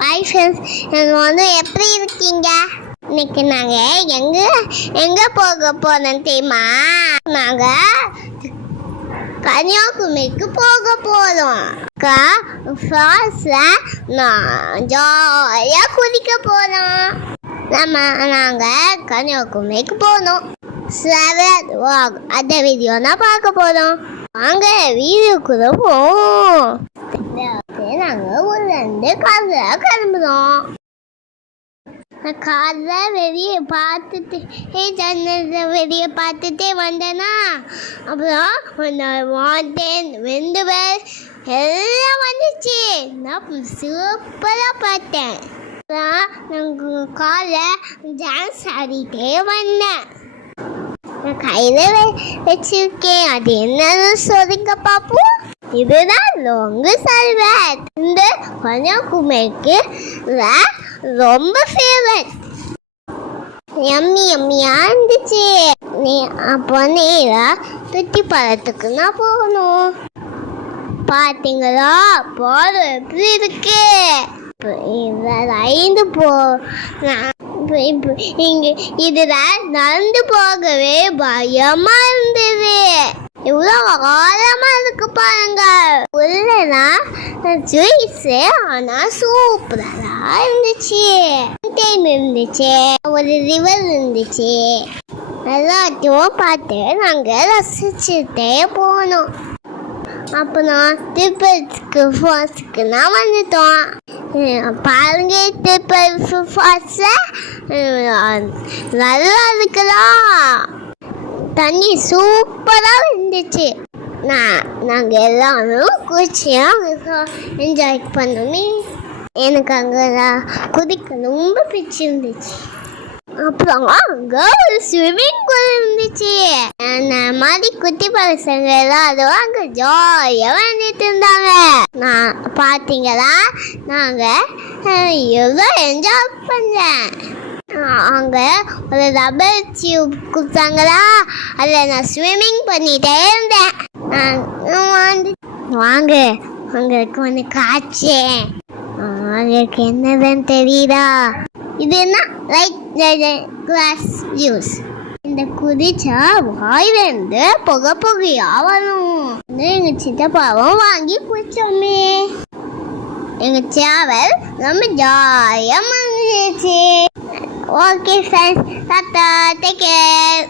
Hi friends, எப்படி இருக்கீங்க? இன்னைக்கு நாங்கள் எங்கே போக போகிறோம் தெரியுமா? நாங்கள் கன்னியாகுமரிக்கு போக போகிறோம். ஃபால்ஸில் நான் ஜாலியாக குதிக்க போகிறோம். நாங்கள் கன்னியாகுமரிக்கு போனோம். அந்த வீடியோ தான் பார்க்க போகிறோம். வாங்க வீடியோக்குள்ள போவோம். நாங்கள் ஒரு 2 காரில் கிளம்புறோம். காரில் வெளியே பார்த்துட்டு வெளியே பார்த்துட்டே வந்தேன்னா அப்புறம் மாட்டேன் 2 பேர் எல்லாம் வந்துச்சு. நான் சூப்பராக பார்த்தேன். நாங்கள் காரில் டான்ஸ் ஆடிட்டே வந்தேன். நான் கையில் வச்சிருக்கேன். அது என்னன்னு சொல்லுங்க பாப்போம். இதுதான் லாங் சர்வட். இந்த கன்னியாகுமரிக்கு ரொம்ப ஃபேவரட். எம்மியா இருந்துச்சு. அப்போ சுற்றி பழத்துக்கு நான் போகணும். பார்த்தீங்களா போதும் எப்படி இருக்கு? இதுல நடந்து போகவே பயமா இருந்தது. இவ்வளவு ஆழமா இருக்கு பாருங்க. உள்ளதான் ஜூஸ், ஆனா சூப்பரா இருந்துச்சு. டைம் இருந்துச்சு, ஒரு ரிவர் இருந்துச்சு. எல்லாத்தையும் பார்த்து நாங்க ரசிச்சுட்டே போனோம். அப்புறம் திருப்பதிக்கு ஃபால்ஸுக்கு நான் வந்துட்டோம். பாருங்க, திருப்பதி ஃபால்ஸ் நல்லா இருக்கலாம். தண்ணி சூப்பராக இருந்துச்சு. நாங்கள் எல்லாரும் குச்சியாக என்ஜாய் பண்ணோமே. எனக்கு அங்கே குதிக்க ரொம்ப பிடிச்சிருந்துச்சு. அப்புறம் அங்கே ஒரு ஸ்விம்மிங் பூல் இருந்துச்சு. அந்த மாதிரி குட்டி பசங்க எல்லாரும் அங்கே ஜாலியாக வந்துட்டு இருந்தாங்க. பார்த்தீங்களா, நாங்கள் எவ்வளோ என்ஜாய் பண்ணேன். அங்கே ஒரு ரப்பர் டியூப் கொடுத்தாங்களா, அதில் நான் ஸ்விம்மிங் பண்ணிகிட்டே இருந்தேன். வாங்க உங்களுக்கு காய்ச்சி உங்களுக்கு என்னதுன்னு தெரியுதா? இது என்ன லைட் கிளாஸ் ஜூஸ். இந்த குதிச்சா வாயிலிருந்து புகையா வரும். எங்க சித்தப்பாவும் வாங்கி குடிச்சோமே. எங்க சேவல் ரொம்ப ஜாலியா வந்துச்சு. Okay friends, Tata, take care.